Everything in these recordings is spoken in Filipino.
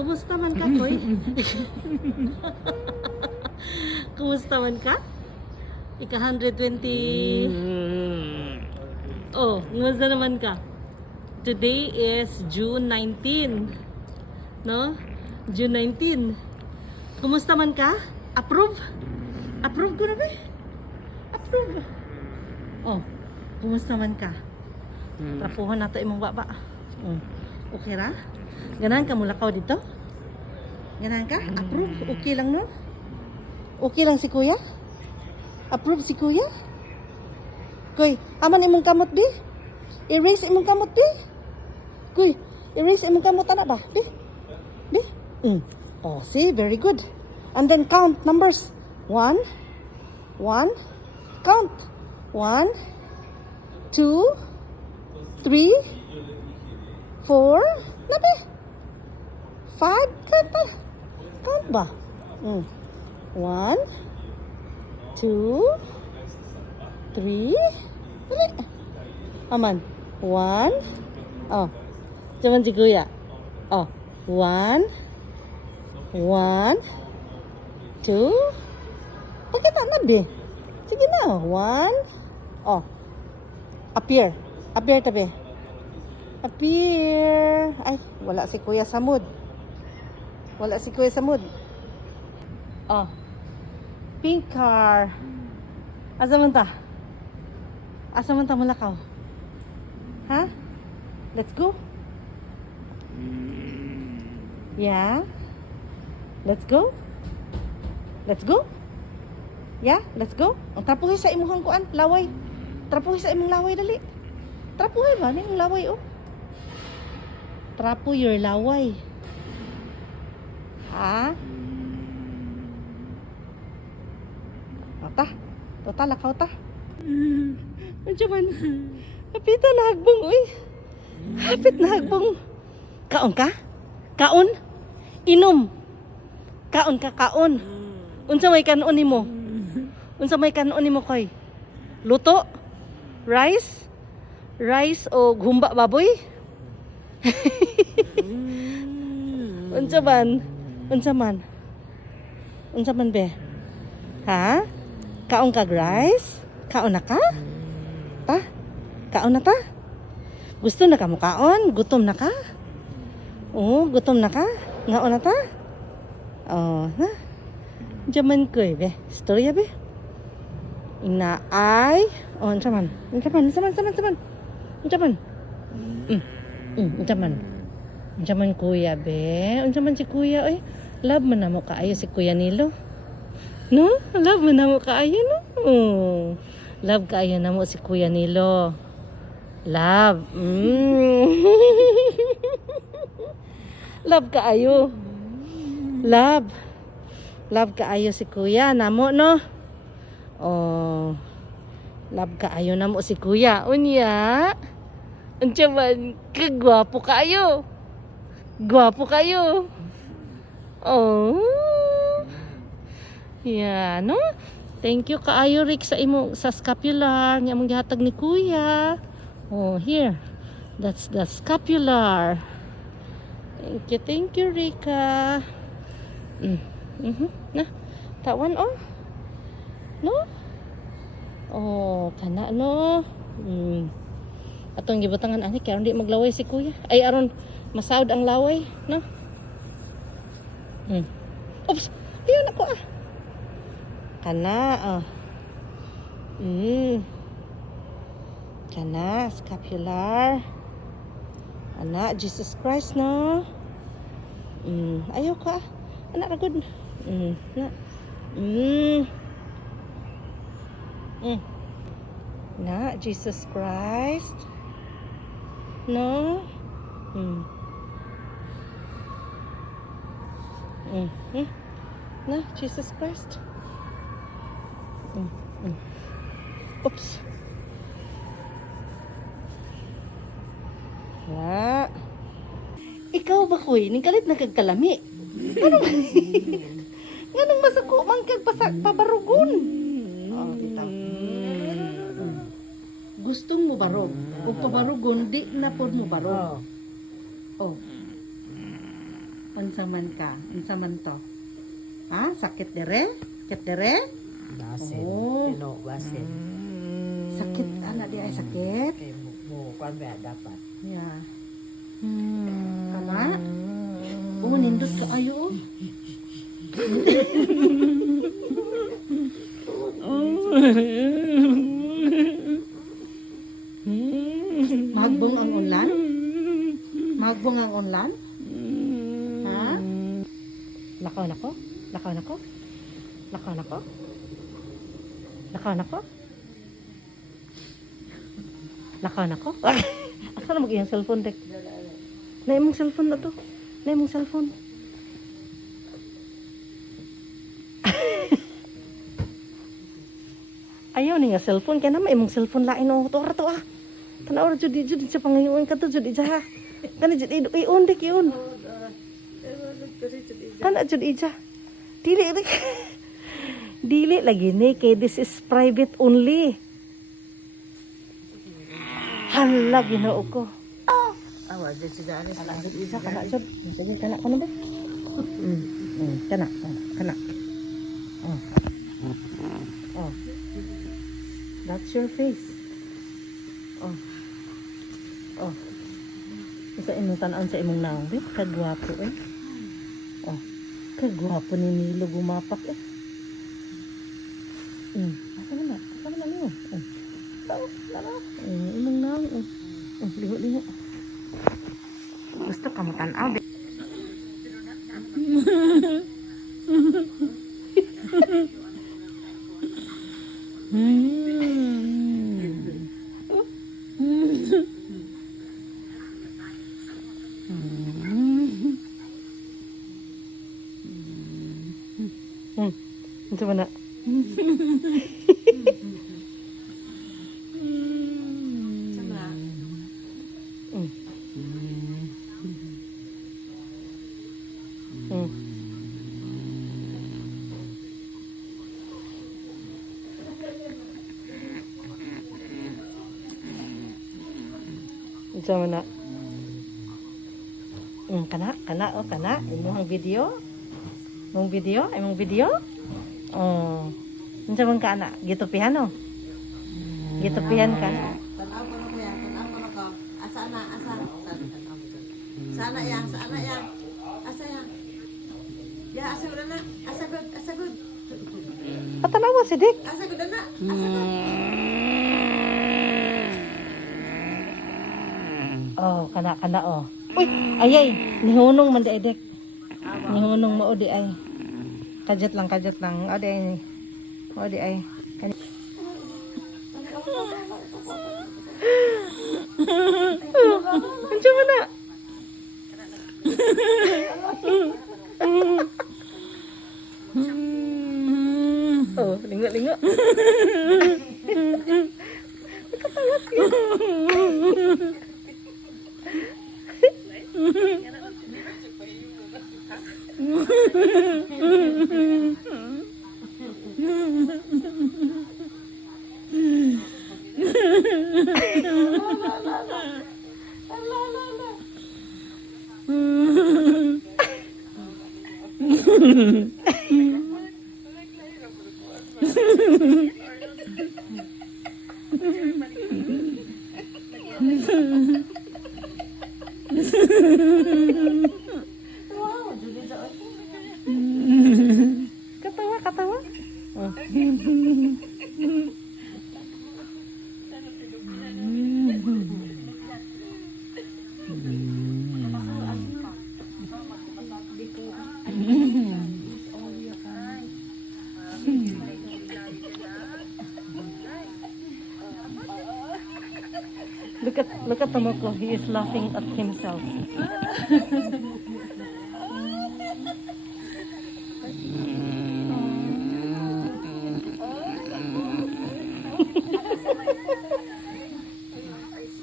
Kumusta man ka, Koy? Kumusta man ka? Ika 120. Oh, kumusta naman ka? Today is June 19. No? June 19. Kumusta man ka? Approve? Approve ko na ba? Approve. Oh, kumusta man ka? Trapuhan nato imong baba. Okay ra? Ganahan ka mulakaw dito? Ganahan ka? Approve? Okay lang no? Okay lang si kuya? Approve si kuya? Kuy, aman imong kamot bi? Erase imong kamot bi? Kuy, erase imong kamot ana ba? Bi? Bi? Oh, see, very good. And then count numbers. 1, count. 1, 2, 3, 4, nabi. 5, count ba? 1, 2, 3, dali. Aman. 1, oh. Jaman si kuya. Oh, 1, 2, pakita na be. Sige na. 1, oh. Appear. Appear tabi. Appear. Ay, wala si kuya sa mood. Wala si kuya sa mood. Oh. Pink car. Asa man ta? Asa man ta mulakaw? Ha? Let's go. Yeah. Let's go. Let's go. Yeah, let's go. Ang trapuhi sa imong kuan, laway. Trapuhi sa imong laway dali. Trapuhi ba ning laway oh? Trapo your laway. Ha? Ata. Tota lakaw ta. Unsa man? Kapita na hagbong uy. Hapit na hagbong. Kaon ka? Kaon? Inom. Kaon ka, kaon. Unsa may kanon nimo? Unsa may kanon nimo koy? Luto? Rice? Rice o humba baboy? Unsa man? Unsa man? Unsa man be? Ha? Kaon ka rice? Kaon na ka? Ta? Kaon na ta? Gusto na ka mo kaon? Gutom na ka? Oo, gutom na ka? Ngaon na ta? Oh, na. Jaman ko be. Storya be. Inaay. Oh, jaman. Jaman. Jaman. Jaman kuya be. Jaman si kuya oy. Love mo na mo kaayo si Kuya Nilo. No? Love mo na mo kaayo no? Oh. Love kaayo na mo si Kuya Nilo. Love. Love kaayo. Love. Love kaayo si kuya namo no. Oh. Love kaayo namo si kuya. Unya. Unsa man kagwapo kaayo. Gwapo kayo. Oh. Yeah, no? Thank you kaayo Rick sa imong sa scapular nga among gihatag ni kuya. Oh, here. That's the scapular. Thank you, Rika. Na, tawan oh. No? Oh, kana no. Atong gibutangan ani kay aron di maglaway si kuya. Ay aron masawd ang laway, no? Oops, ayun ako ah. Kana oh. Kana scapular. Anak Jesus Christ no. Ayo ka. Anak ragod. Na. Na Jesus Christ. No. Na Jesus Christ. Oops. Na. Ikaw ba koy? Ningkalit na kagkalami. Anong masako man kag pabarugon? Oh, kita. Gustong mo barog. O pabarugon, di na pod mo barog. Oh. Unsa man ka? Unsa man to? Ha? Sakit dire? Sakit dire? Basin. Oh. Tino, basin. Sakit ana di ay sakit. Kay mo kwan ba dapat. Yeah. Ana? Oh, nindot ka ayo. Magbong ang ulan? Magbong ang ulan? Ha? Lakaw na ko? Lakaw na ko? Lakaw na ko? Lakaw na ko? Lakaw na ko? Asa na mag-iyang cellphone, Dek? Na imong cellphone na to. Na imong cellphone. Ayaw ni nga cellphone. Kaya naman imong cellphone lain o. Tora to ah. Tanaw ra jud sa pangayoon ka to jud ija. Kana jud iyon Dek iyon. Kana jud ija. Dili Dek. Dili lagi ni kay this is private only. Hala Ginoo ko. Awa jud si Dani. Kana jud ija kana jud. Sige kana kono ba? Kana. Kana. Oh. Oh. That's your face. Oh. Oh. Sa imong tan-an sa imong naong, be, kagwapo eh. Oh. Kagwapo ni Milo gumapak eh. Asa na? Asa na niyo? Tara. Imong naong. Liho. Gusto ka mo tan-aw, be. Ito ba na? Sama. Ito ba na? Kana. Imong video? Imong video? Oh. Unsa man ka ana? Gitupihan no? Gitupihan ka? Tanaw ko na ko yan. Asa na. Sana yang. Asa yang. Ya, asa gud na. Asa gud. Patanaw mo si Dick. Asa gud na. Asa gud. Oh, kana oh. Uy, ayay, nihunong man di ay Dick. Nihunong mo di ay. Kajat lang. O di ay. Andiyan mo na. Oh, lingo. Nakatawas ka. Katawa. Oh. Look at Tomoko. He is laughing at himself.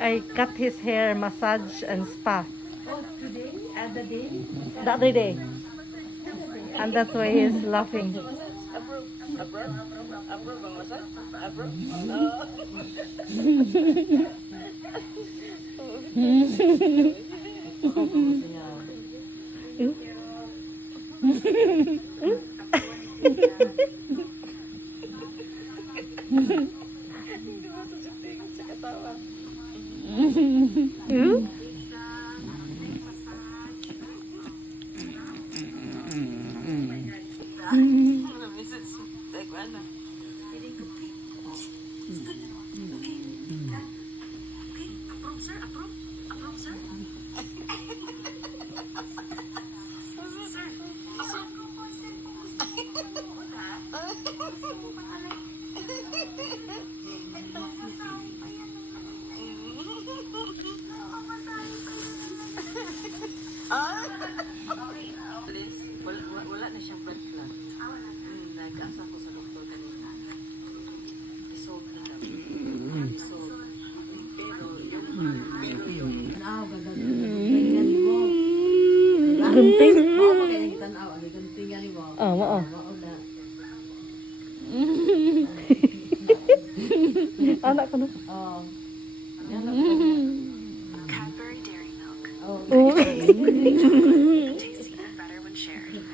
I cut his hair, massage and spa. Oh, today? The day? The other day. And that's why he's laughing. Wala na siyang blood clot. Nag-asa ko sa doktor kanina. Isolve na daw. Isolve. Pero yung Gagawin mo. gunting. Mao pa kaya kita na ano ganting ani mo. Ah, mao. Mao na. Anak ko na. Oh. Cadbury Dairy Milk. Oh. Tasty and better when shared.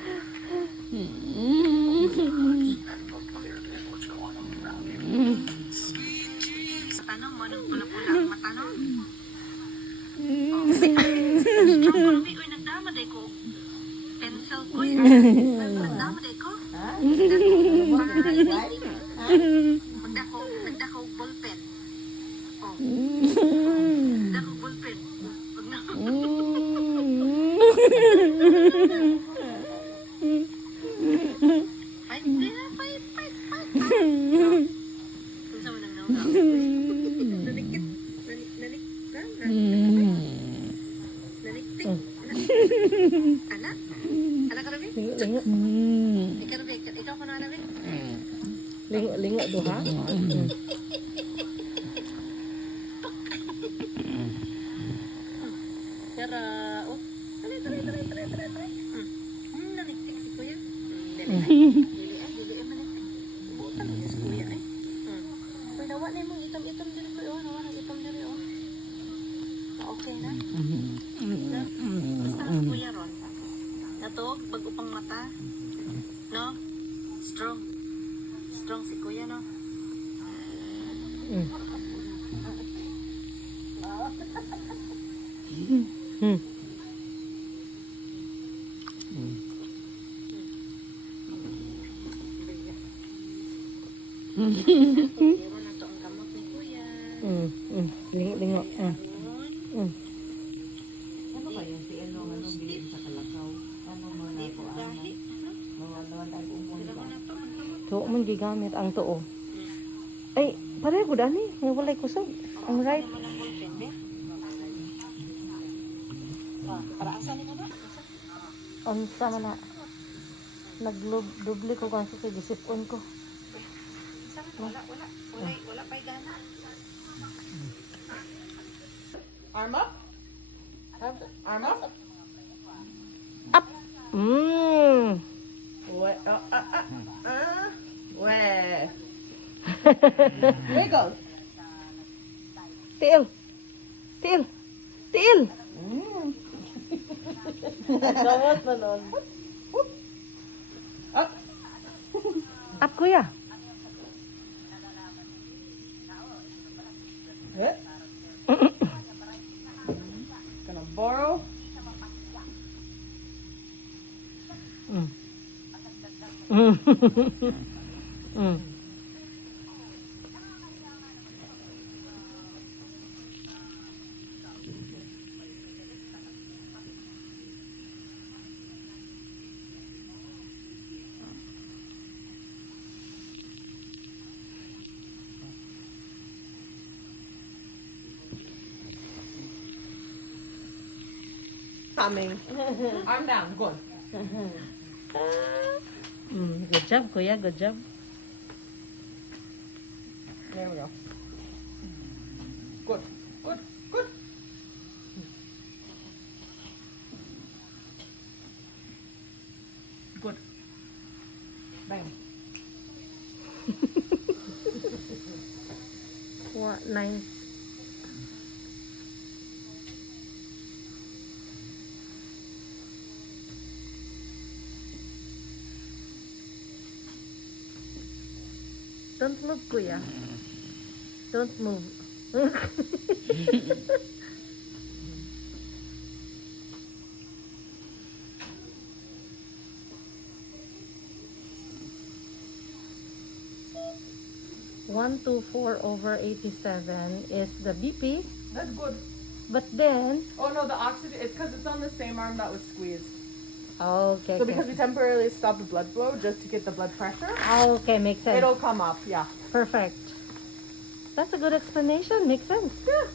Tanong mo nung pula-pula ang mata no? Strong ko rin oy nagdama day ko. Pencil ko nagdama day ko. Ha? Nagdako ballpen. Oh. Nagdako ballpen. Wag na. Ay, hindi na. Fight. Kung saan mo nang nauna. Nalikit. Naliktik. Anak? Anak ka Rabi? Lingo. Ikaw Rabi? Ikaw ka na Rabi? Lingo do ha? Tara. Oh. Tara. Naliktik si Kuya. Dili maliktik. Bukan niya si Kuya eh. Uy, nawa na yung itom-itom diri ko. Nawa na itom diri oh. Okay na? Basta ang Kuya Ron. Natog, bago pang mata. No? Strong. Strong si Kuya, no? Meron na to ang gamot ni Kuya. Lingo. Ano ba yung si ano bilin sa Kalakaw? Ano mo na ko Gahi. Nawala ang umon Dala ba? mo na to. Ang gamot. Tuo man gigamit ang tuo. Ay, pareho gud ani, nga walay kusog. Ang right. Ano ang ballpen, be? Para asan ni mo na? Unsa man na nagdoble ko kasi kay gisipon ko. Wala pa'y gana. Arm up? Arm up? Up. Wait. Wait. Wiggle. Tiil. Gawat na nun. Up. Up kuya. Eh? Gonna borrow. Coming. Arm down. Good. Good job kuya, good job. There we go. Good. Good. Good. Good. Bang. 9. Don't move, kuya. Don't move. One two four over 87 is the BP, That's good. but then Oh no, the oxygen, it's because it's on the same arm that was squeezed. okay, So because we temporarily stopped the blood flow just to get the blood pressure, okay, makes sense. it'll come up, yeah. Perfect. That's a good explanation. Makes sense. Yeah.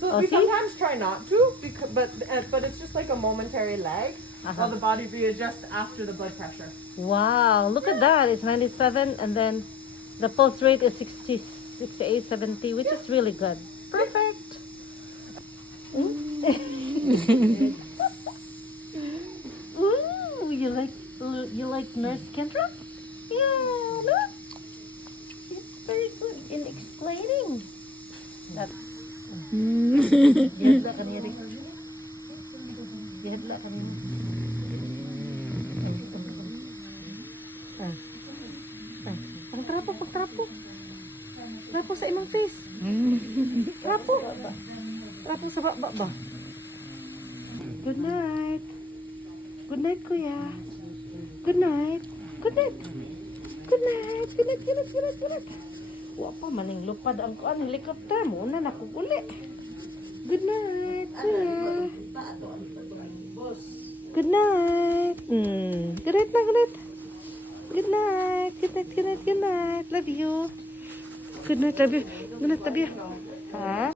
So Oh, we see? sometimes try not to, because, but it's just like a momentary lag while the body readjusts after the blood pressure. Wow, look at that. It's 97 and then the pulse rate is 60, 68, 70, which is really good. Perfect. Ooh, you like Nurse Kendra? Yeah, look. It's very good in explaining. That. Gihadla ka niya, Rick. Gihadla ka niya. Pagtrapo, pagtrapo. Trapo sa imong face. Trapo. Trapo sa baba ba? Good night. Good night, kuya. Good night. Good night. Good night. Good night, good night, good night, good night. Wa pa maning lupad ang kuan helicopter mo na nakuguli. Good night, kuya. Good night. Good night na, good night. Good night. Good night, good night, good night. Love you. Good night, love you. Good night, love you. Ha?